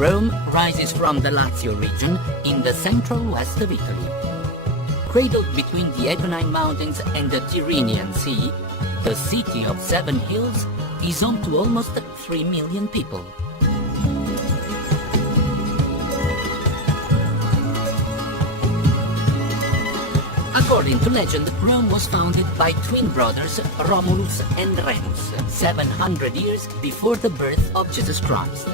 Rome rises from the Lazio region in the central west of Italy. Cradled between the Apennine Mountains and the Tyrrhenian Sea, the city of 7 hills is home to almost 3 million people. According to legend, Rome was founded by twin brothers Romulus and Remus 700 years before the birth of Jesus Christ.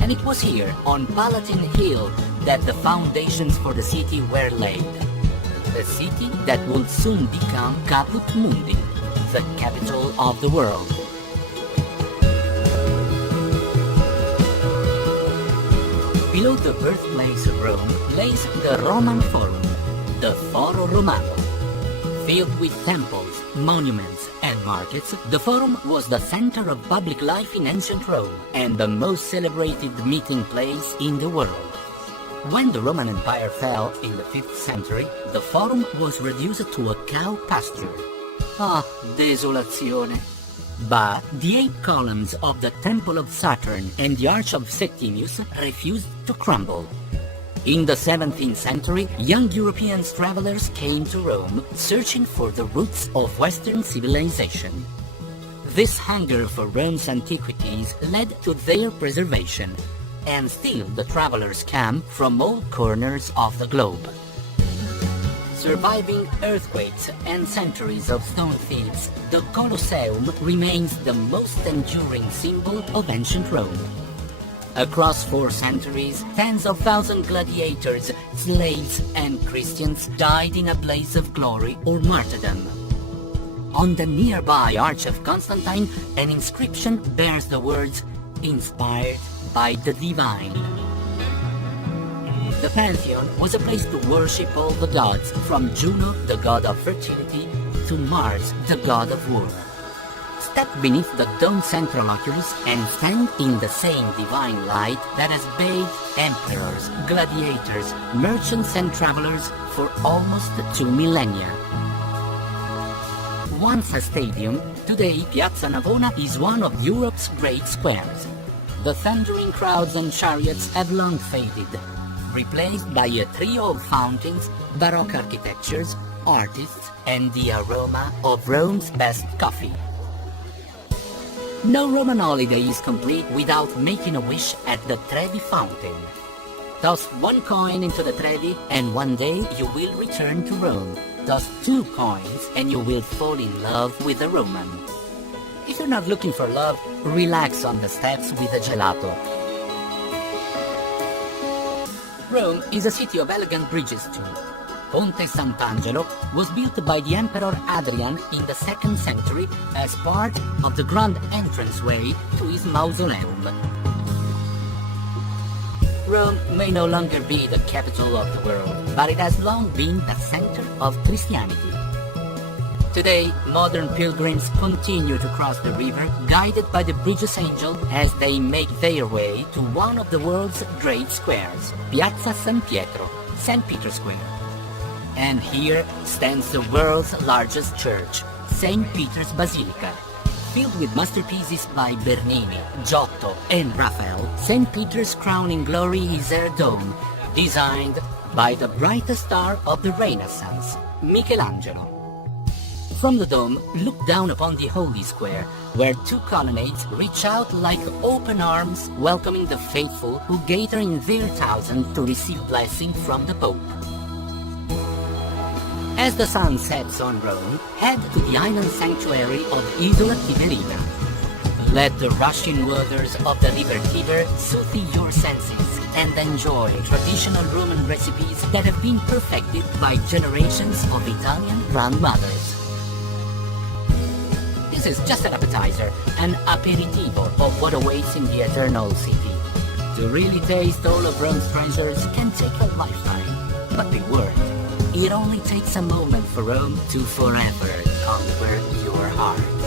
And it was here, on Palatine Hill, that the foundations for the city were laid. A city that would soon become Caput Mundi, the capital of the world. Below the birthplace of Rome lays the Roman Forum, the Foro Romano. Filled with temples, monuments, and markets, the Forum was the center of public life in ancient Rome and the most celebrated meeting place in the world. When the Roman Empire fell in the 5th century, the Forum was reduced to a cow pasture. Ah, desolazione! But the 8 columns of the Temple of Saturn and the Arch of Septimius refused to crumble. In the 17th century, young European travelers came to Rome, searching for the roots of Western civilization. This hunger for Rome's antiquities led to their preservation, and still the travelers come from all corners of the globe. Surviving earthquakes and centuries of stone thieves, the Colosseum remains the most enduring symbol of ancient Rome. Across 4 centuries, tens of thousands of gladiators, slaves, and Christians died in a blaze of glory or martyrdom. On the nearby Arch of Constantine, an inscription bears the words, "Inspired by the Divine." The Pantheon was a place to worship all the gods, from Juno, the god of fertility, to Mars, the god of war. Step beneath the domed central oculus and stand in the same divine light that has bathed emperors, gladiators, merchants and travelers for almost 2 millennia. Once a stadium, today Piazza Navona is one of Europe's great squares. The thundering crowds and chariots have long faded, replaced by a trio of fountains, Baroque architectures, artists, and the aroma of Rome's best coffee. No Roman holiday is complete without making a wish at the Trevi fountain. Toss 1 coin into the Trevi and one day you will return to Rome. Toss 2 coins and you will fall in love with a Roman. If you're not looking for love, relax on the steps with a gelato. Rome is a city of elegant bridges too. Ponte Sant'Angelo was built by the Emperor Hadrian in the 2nd century as part of the grand entranceway to his mausoleum. Rome may no longer be the capital of the world, but it has long been the center of Christianity. Today, modern pilgrims continue to cross the river, guided by the bridge's angel as they make their way to one of the world's great squares, Piazza San Pietro, St. Peter's Square. And here stands the world's largest church, St. Peter's Basilica. Filled with masterpieces by Bernini, Giotto, and Raphael, St. Peter's crowning glory is her dome, designed by the brightest star of the Renaissance, Michelangelo. From the dome, look down upon the Holy Square, where 2 colonnades reach out like open arms, welcoming the faithful who gather in their thousands to receive blessing from the Pope. As the sun sets on Rome, head to the island sanctuary of Isola Tiberina. Let the rushing waters of the river Tiber soothe your senses and enjoy traditional Roman recipes that have been perfected by generations of Italian grandmothers. This is just an appetizer, an aperitivo of what awaits in the eternal city. To really taste all of Rome's treasures can take a lifetime, but be worth it. It only takes a moment for Rome to forever conquer your heart.